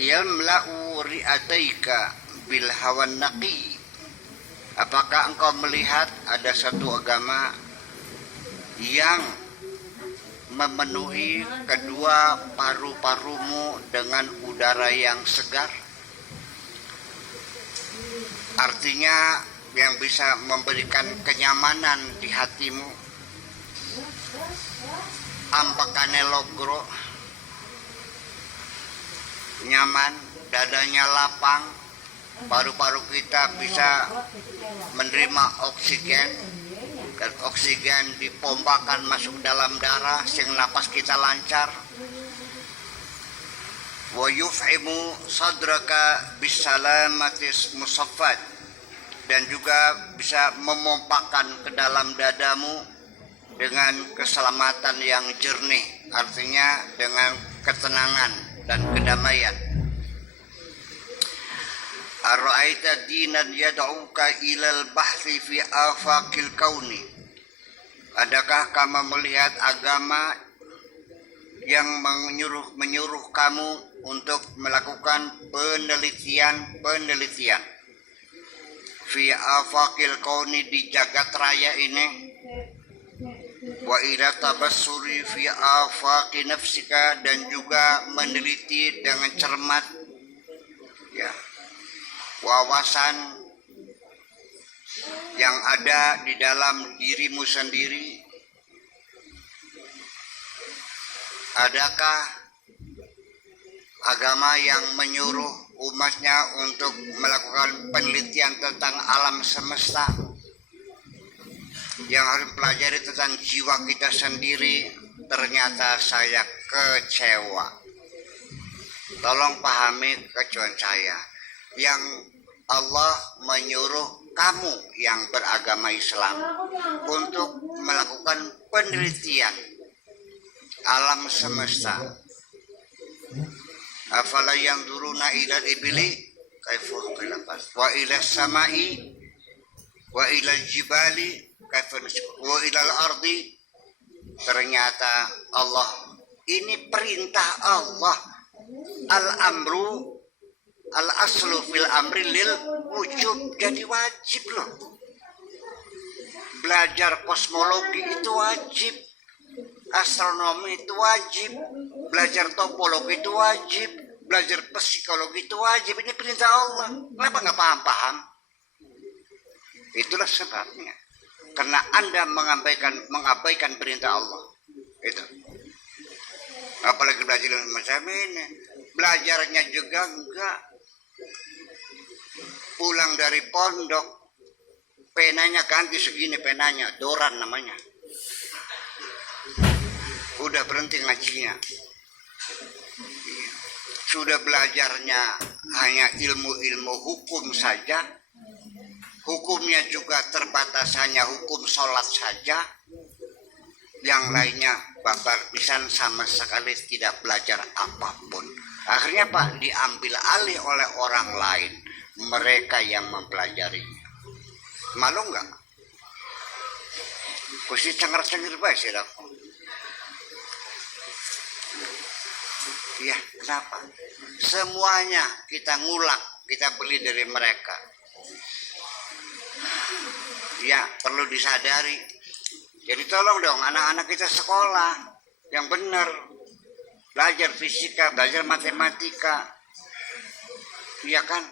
yamla'u ri'ataika bil hawan naqi. Apakah engkau melihat ada satu agama yang memenuhi kedua paru-parumu dengan udara yang segar? Artinya yang bisa memberikan kenyamanan di hatimu. Ampakane logro, nyaman, dadanya lapang, paru-paru kita bisa menerima oksigen, dan oksigen dipompakan masuk dalam darah sehingga napas kita lancar. Wa yuf'imu sadraka bisalamatis musaffat, dan juga bisa memompakan ke dalam dadamu dengan keselamatan yang jernih, artinya dengan ketenangan dan kedamaian. Ara'aita dinan yad'uka ilal bahthi fi afaqil kauni. Adakah kamu melihat agama yang menyuruh kamu untuk melakukan penelitian fi afaqil kauni, di jagat raya ini, wa ila tabassuri fi afaqi nafsika, dan juga meneliti dengan cermat ya wawasan yang ada di dalam dirimu sendiri. Adakah agama yang menyuruh umatnya untuk melakukan penelitian tentang alam semesta, yang harus pelajari tentang jiwa kita sendiri? Ternyata saya kecewa. Tolong pahami kekecewaan saya. Yang Allah menyuruh kamu yang beragama Islam untuk melakukan penelitian alam semesta. Afala yanzuruna ilal ibli kaifa khalaqat wa ila samai wa ila jibali kaifa wa ila ardi. Ternyata Allah, ini perintah Allah. Al-amru al-aslu fil amri lil wujub, jadi wajib loh. Belajar kosmologi itu wajib, astronomi itu wajib, belajar topologi itu wajib, belajar psikologi itu wajib. Ini perintah Allah. Kenapa nggak paham-paham? Itulah sebabnya. Karena Anda mengabaikan perintah Allah. Itu. Apalagi belajar macam ini. Belajarnya juga enggak. Pulang dari pondok, penanya ganti segini, penanya Doran namanya. Udah berhenti ngajinya. Sudah belajarnya hanya ilmu-ilmu hukum saja. Hukumnya juga terbatas hanya hukum sholat saja. Yang lainnya babar pisan, sama sekali tidak belajar apapun. Akhirnya Pak, diambil alih oleh orang lain, mereka yang mempelajarinya. Malu nggak? Kusi cengar-cengir baik sih aku. Iya, kenapa? Semuanya kita ngulak, kita beli dari mereka. Ya, perlu disadari. Jadi tolong dong anak-anak kita sekolah yang benar. Belajar fisika, belajar matematika. Iya kan?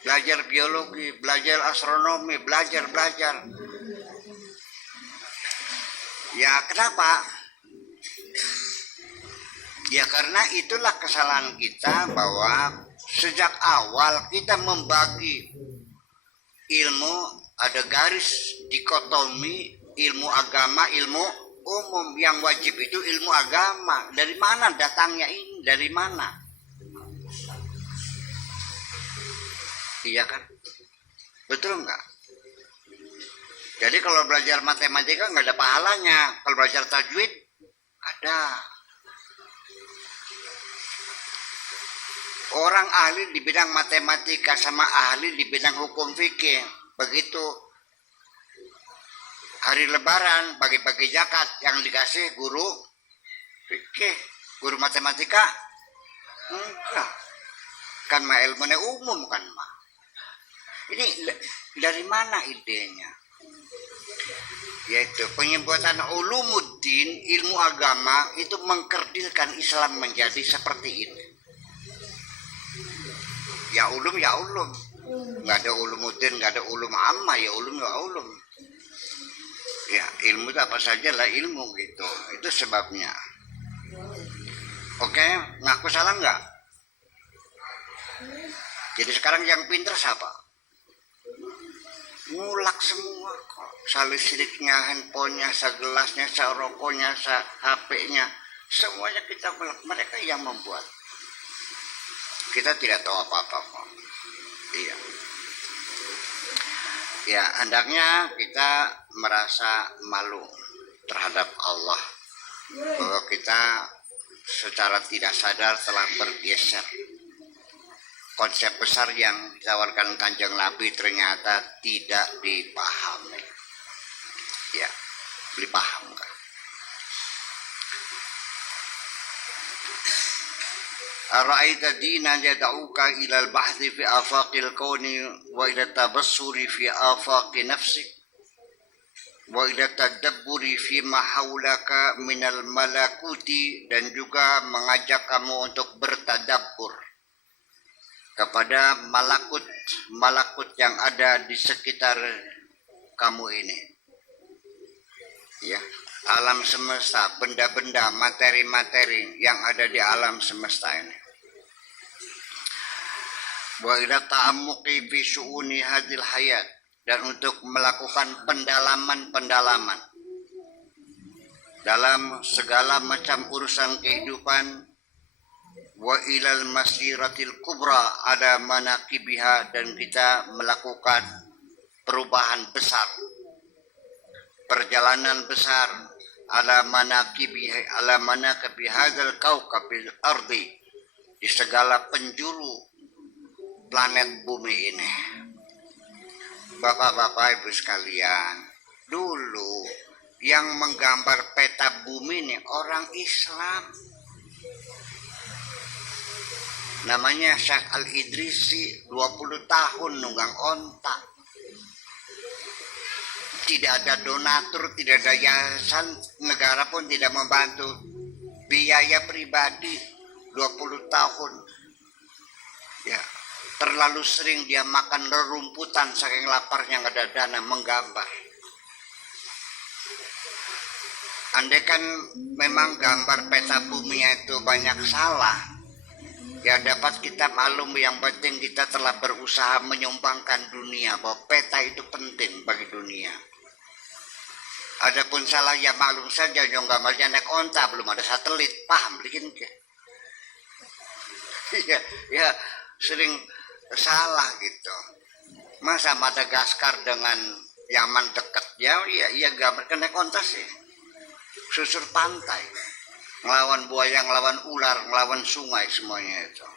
Belajar biologi, belajar astronomi, belajar. Ya, kenapa? Ya karena itulah kesalahan kita, bahwa sejak awal kita membagi ilmu, ada garis dikotomi ilmu agama, ilmu umum. Yang wajib itu ilmu agama. Dari mana datangnya ini? Dari mana? Iya kan? Betul nggak? Jadi kalau belajar matematika nggak ada pahalanya. Kalau belajar tajwid ada. Orang ahli di bidang matematika sama ahli di bidang hukum fikih. Begitu hari lebaran bagi-bagi zakat, yang dikasih guru fikih, guru matematika enggak. kan mah ilmunya umum kan mah. Ini dari mana idenya? Yaitu penyebutan ulumuddin, ilmu agama itu mengkerdilkan Islam menjadi seperti ini. Ya ulum, nggak ada ulumuddin, nggak ada ulum amma, ya ulum. Ya ilmu itu apa saja lah ilmu gitu, itu sebabnya. Oke, ngaku salah nggak? Jadi sekarang yang pinter siapa? Ngulak semua kok, listriknya, handphonenya, segelasnya, rokoknya, HP-nya, semuanya kita ngulak. Mereka yang membuat. Kita tidak tahu apa-apa kok. Iya. Ya, hendaknya kita merasa malu terhadap Allah bahwa kita secara tidak sadar telah bergeser. Konsep besar yang ditawarkan Kanjeng Nabi ternyata tidak dipahami. Ya, dipahamkan. Ara'aita dinan yad'uka ila al-bahthi fi afaqil kauni wa ila tabassuri fi afaqi nafsik wa ila tadabburi fi ma haulaka minal malakuti, dan juga mengajak kamu untuk bertadabbur kepada malakut yang ada di sekitar kamu ini. Ya, alam semesta, benda-benda, materi-materi yang ada di alam semesta ini. Wa ila ta'ammuqi fi syu'uni hadhil hayat, dan untuk melakukan pendalaman-pendalaman dalam segala macam urusan kehidupan. Wa ilal masiratil kubra ada manaqibiha, dan kita melakukan perubahan besar, perjalanan besar ala manaqibiha, ala manaqibi hadzal kaukabil ardi, di segala penjuru planet bumi ini. Bapak-bapak, ibu sekalian, dulu yang menggambar peta bumi ini orang Islam. Namanya Syekh Al-Idrisi, 20 tahun nunggang onta. Tidak ada donatur, tidak ada yayasan, negara pun tidak membantu. Biaya pribadi 20 tahun. Ya, terlalu sering dia makan rerumputan saking laparnya, nggak ada dana menggambar. Andai kan memang gambar peta bumi itu banyak salah, ya dapat kita maklum, yang penting kita telah berusaha menyumbangkan dunia bahwa peta itu penting bagi dunia. Adapun salah ya maklum saja, yang gambarnya naik onta, belum ada satelit, paham bikin ke? ya sering salah gitu. Masa Madagaskar dengan Yaman dekat, ya gambarkan naik onta sih, susur pantai, ngelawan buaya, ngelawan ular, ngelawan sungai, semuanya itu.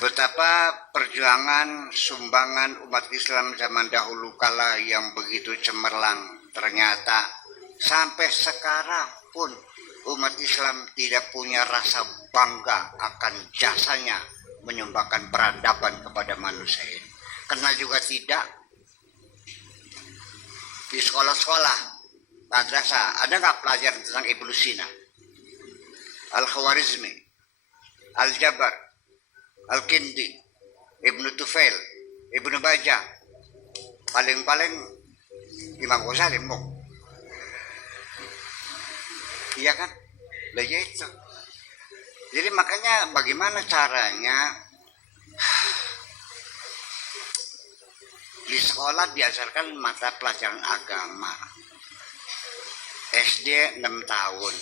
Betapa perjuangan sumbangan umat Islam zaman dahulu kala yang begitu cemerlang, ternyata sampai sekarang pun umat Islam tidak punya rasa bangga akan jasanya menyumbangkan peradaban kepada manusia ini. Kenal juga tidak. Di sekolah-sekolah madrasah ada nggak pelajaran tentang Ibnu Sina, Al-Khwarizmi, Al-Jabar, Al-Kindi, Ibnu Tufail, Ibnu Baja, paling-paling Imam Ghazali mau. Iya kan? Lah ya itu. Jadi makanya bagaimana caranya di sekolah diajarkan mata pelajaran agama. SD 6 tahun,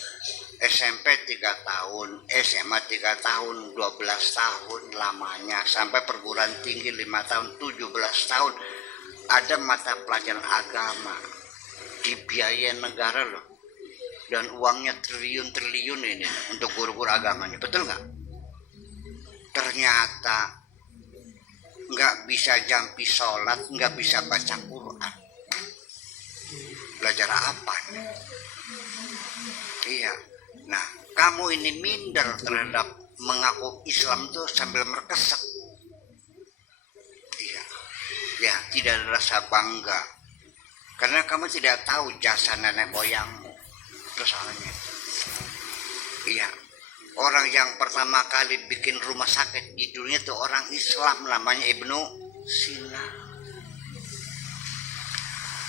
SMP 3 tahun, SMA 3 tahun, 12 tahun lamanya, sampai perguruan tinggi 5 tahun, 17 tahun. Ada mata pelajaran agama, dibiayain negara loh. Dan uangnya triliun-triliun ini untuk guru-guru agamanya, betul nggak? Ternyata nggak bisa jampi sholat, nggak bisa baca Quran. Belajar apa nih? Iya. Nah, kamu ini minder terhadap mengaku Islam tuh sambil merkesek. Iya, ya tidak ada rasa bangga karena kamu tidak tahu jasa nenek moyangmu. Soalnya, iya, orang yang pertama kali bikin rumah sakit di dunia itu orang Islam, namanya Ibnu Sina.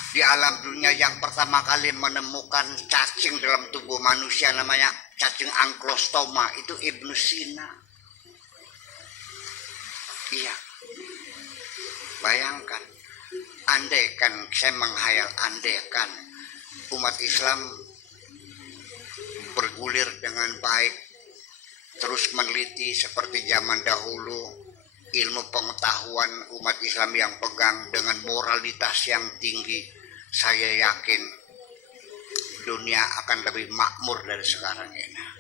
Di alam dunia yang pertama kali menemukan cacing dalam tubuh manusia namanya cacing anklostoma, itu Ibnu Sina. Iya, bayangkan, andaikan saya menghayal, andaikan umat Islam bergulir dengan baik, terus meneliti seperti zaman dahulu, ilmu pengetahuan umat Islam yang pegang dengan moralitas yang tinggi, saya yakin dunia akan lebih makmur dari sekarang ini.